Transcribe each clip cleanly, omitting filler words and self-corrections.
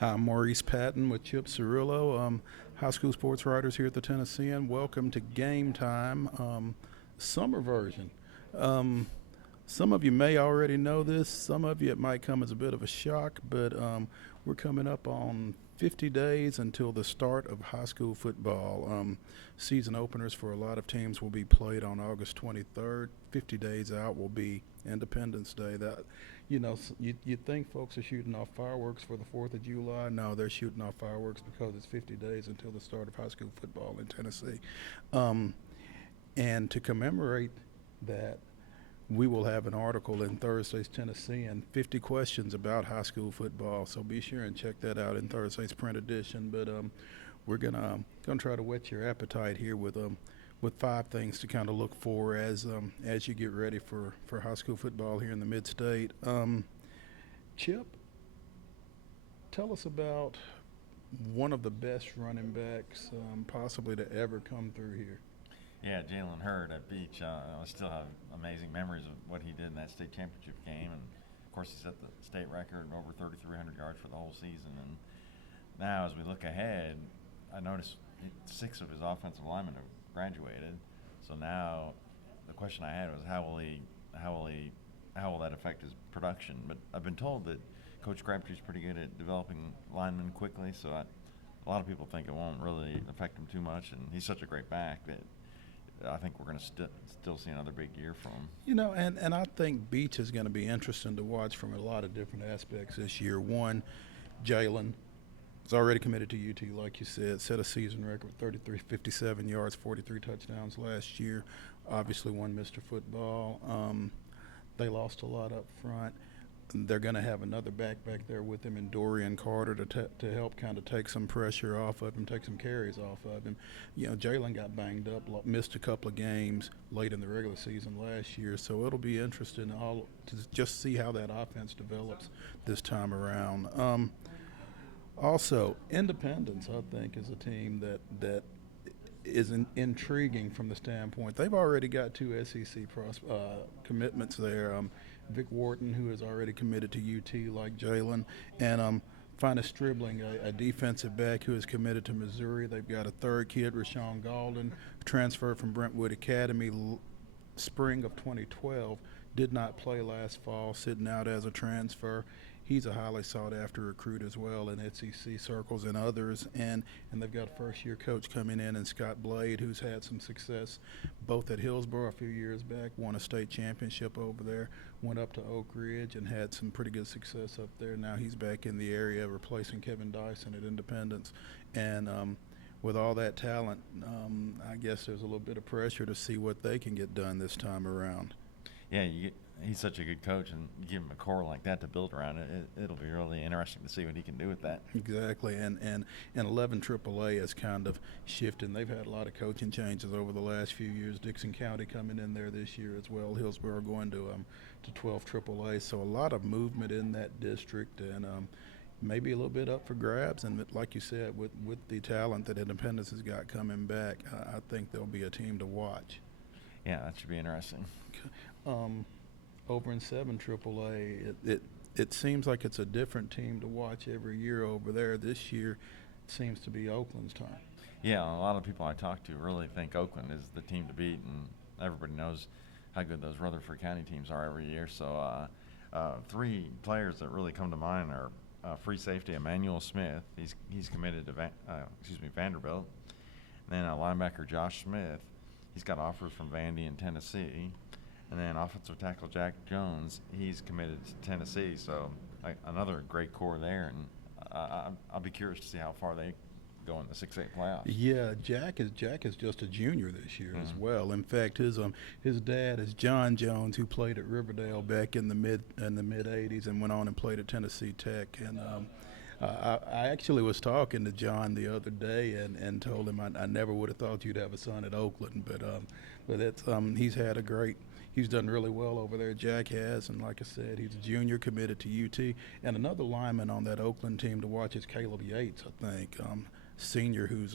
Hi, I'm Maurice Patton with Chip Cirillo, high school sports writers here at the Tennessean. Welcome to Game Time, summer version. Um, some of you may already know this. Some of you it might come as a bit of a shock, but we're coming up on 50 days until the start of high school football. Season openers for a lot of teams will be played on August 23rd. 50 days out will be Independence Day. That you think folks are shooting off fireworks for the 4th of July. No, they're shooting off fireworks because it's 50 days until the start of high school football in Tennessee. Um, and to commemorate that, we will have an article in Thursday's Tennessean, 50 questions about high school football. So be sure and check that out in Thursday's print edition. But we're gonna try to whet your appetite here with 5 things to kind of look for as you get ready for high school football here in the mid-state. Chip, tell us about one of the best running backs possibly to ever come through here. Yeah, Jalen Hurd at Beach. I still have amazing memories of what he did in that state championship game, and of course he set the state record over 3,300 yards for the whole season. And now, as we look ahead, I noticed 6 of his offensive linemen have graduated. So now, the question I had was how will that affect his production? But I've been told that Coach Crabtree's pretty good at developing linemen quickly, so a lot of people think it won't really affect him too much. And he's such a great back that I think we're going to still see another big year from him. And I think Beach is going to be interesting to watch from a lot of different aspects this year. One, Jalen is already committed to UT, like you said, set a season record, 33-57 yards, 43 touchdowns last year. Obviously won Mr. Football. They lost a lot up front. They're going to have another back there with him in Dorian Carter to help kind of take some pressure off of him, take some carries off of him. Jalen got banged up, missed a couple of games late in the regular season last year, so it'll be interesting to just see how that offense develops this time around. Also, Independence, I think, is a team that is intriguing from the standpoint. They've already got 2 SEC commitments there. Vic Wharton, who is already committed to UT like Jalen, and Finest Stribling, a defensive back who is committed to Missouri. They've got a third kid, Rashawn Galden, transferred from Brentwood Academy spring of 2012, did not play last fall, sitting out as a transfer. He's a highly sought-after recruit as well in SEC circles and others, and they've got a first-year coach coming in Scott Blade, who's had some success both at Hillsborough a few years back, won a state championship over there, went up to Oak Ridge and had some pretty good success up there. Now he's back in the area replacing Kevin Dyson at Independence, and with all that talent, I guess there's a little bit of pressure to see what they can get done this time around. Yeah, he's such a good coach, and you give him a core like that to build around it'll be really interesting to see what he can do with that. Exactly, and 11 AAA is kind of shifting. They've had a lot of coaching changes over the last few years. Dixon County coming in there this year as well. Hillsborough going to 12 AAA, so a lot of movement in that district, and maybe a little bit up for grabs. And like you said, with the talent that Independence has got coming back, I think they'll be a team to watch. Yeah, that should be interesting. Over in 7 AAA, it seems like it's a different team to watch every year over there. This year it seems to be Oakland's time. Yeah, a lot of people I talk to really think Oakland is the team to beat, and everybody knows how good those Rutherford County teams are every year. So 3 players that really come to mind are free safety Emmanuel Smith. He's committed to Vanderbilt. And then linebacker Josh Smith. He's got offers from Vandy in Tennessee. And then offensive tackle Jack Jones, he's committed to Tennessee. So another great core there, and I'll be curious to see how far they go in the 6A playoffs. Yeah, Jack is just a junior this year as well. In fact, his dad is John Jones, who played at Riverdale back in the mid '80s and went on and played at Tennessee Tech. And I actually was talking to John the other day and told him I never would have thought you'd have a son at Oakland, but it's he's done really well over there. Jack has, and like I said, he's a junior committed to UT. And another lineman on that Oakland team to watch is Caleb Yates, I think, senior, who's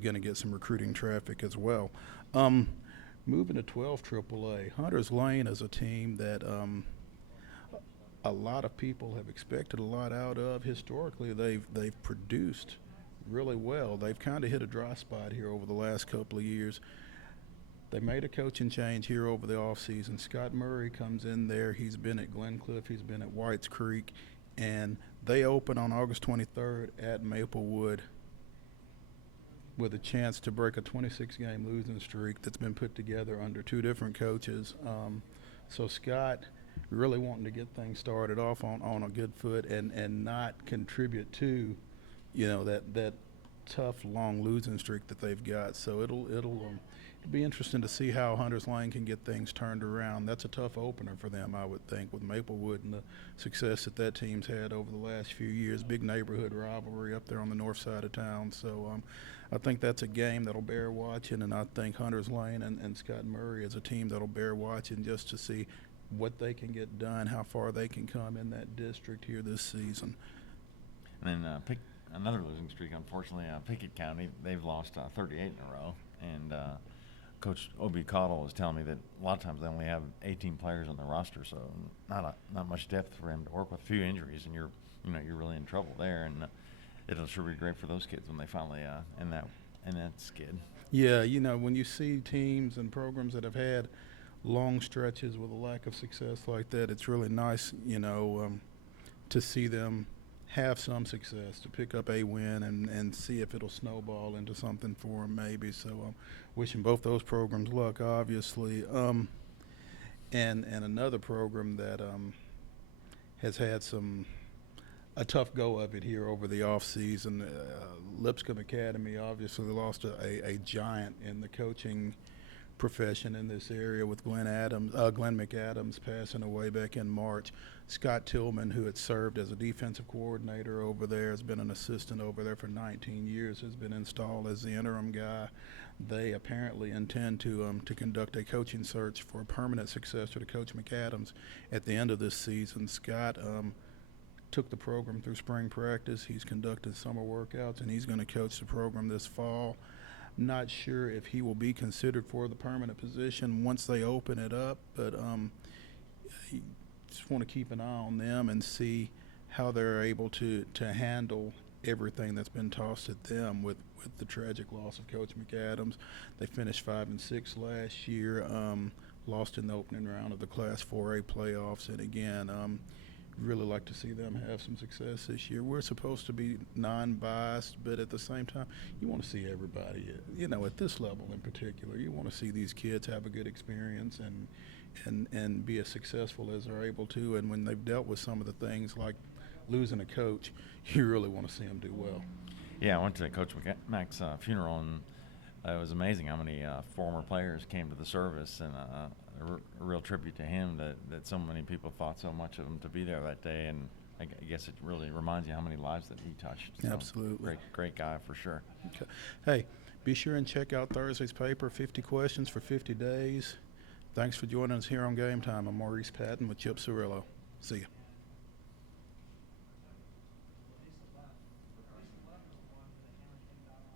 going to get some recruiting traffic as well. Moving to 12 AAA, Hunters Lane is a team that a lot of people have expected a lot out of. Historically, they've produced really well. They've kind of hit a dry spot here over the last couple of years. They made a coaching change here over the offseason. Scott Murray comes in there. He's been at Glencliff. He's been at Whites Creek. And they open on August 23rd at Maplewood with a chance to break a 26-game losing streak that's been put together under two different coaches. So Scott really wanting to get things started off on a good foot and not contribute to, that tough, long losing streak that they've got. So it'll be interesting to see how Hunters Lane can get things turned around. That's a tough opener for them, I would think, with Maplewood and the success that team's had over the last few years. Big neighborhood rivalry up there on the north side of town. So I think that's a game that'll bear watching, and I think Hunters Lane and Scott Murray is a team that'll bear watching just to see what they can get done, how far they can come in that district here this season. And then pick another losing streak, unfortunately, Pickett County, they've lost 38 in a row. And Coach Obie Cottle was telling me that a lot of times they only have 18 players on the roster, so not much depth for him to work with. A few injuries, and you're really in trouble there. And it'll sure be great for those kids when they finally end that skid. Yeah, when you see teams and programs that have had long stretches with a lack of success like that, it's really nice, to see them have some success, to pick up a win and see if it'll snowball into something for them maybe. So I'm wishing both those programs luck, obviously. And another program that has had a tough go of it here over the off season, Lipscomb Academy obviously lost a giant in the coaching profession in this area with Glenn McAdams passing away back in March. Scott Tillman, who had served as a defensive coordinator over there, has been an assistant over there for 19 years, has been installed as the interim guy. They apparently intend to conduct a coaching search for a permanent successor to Coach McAdams at the end of this season. Scott took the program through spring practice. He's conducted summer workouts, and he's going to coach the program this fall. Not sure if he will be considered for the permanent position once they open it up, but just want to keep an eye on them and see how they're able to handle everything that's been tossed at them with the tragic loss of Coach McAdams. They finished 5-6 last year, lost in the opening round of the Class 4A playoffs, and again, really like to see them have some success this year. We're supposed to be non-biased, but at the same time, you want to see everybody, at this level in particular, you want to see these kids have a good experience and be as successful as they're able to. And when they've dealt with some of the things like losing a coach, you really want to see them do well. Yeah, I went to Coach Mac's funeral, and it was amazing how many former players came to the service, and a real tribute to him that so many people thought so much of him to be there that day. And I guess it really reminds you how many lives that he touched. So Absolutely. Great guy for sure. Okay. Hey, be sure and check out Thursday's paper, 50 Questions for 50 Days. Thanks for joining us here on Game Time. I'm Maurice Patton with Chip Cirillo. See ya.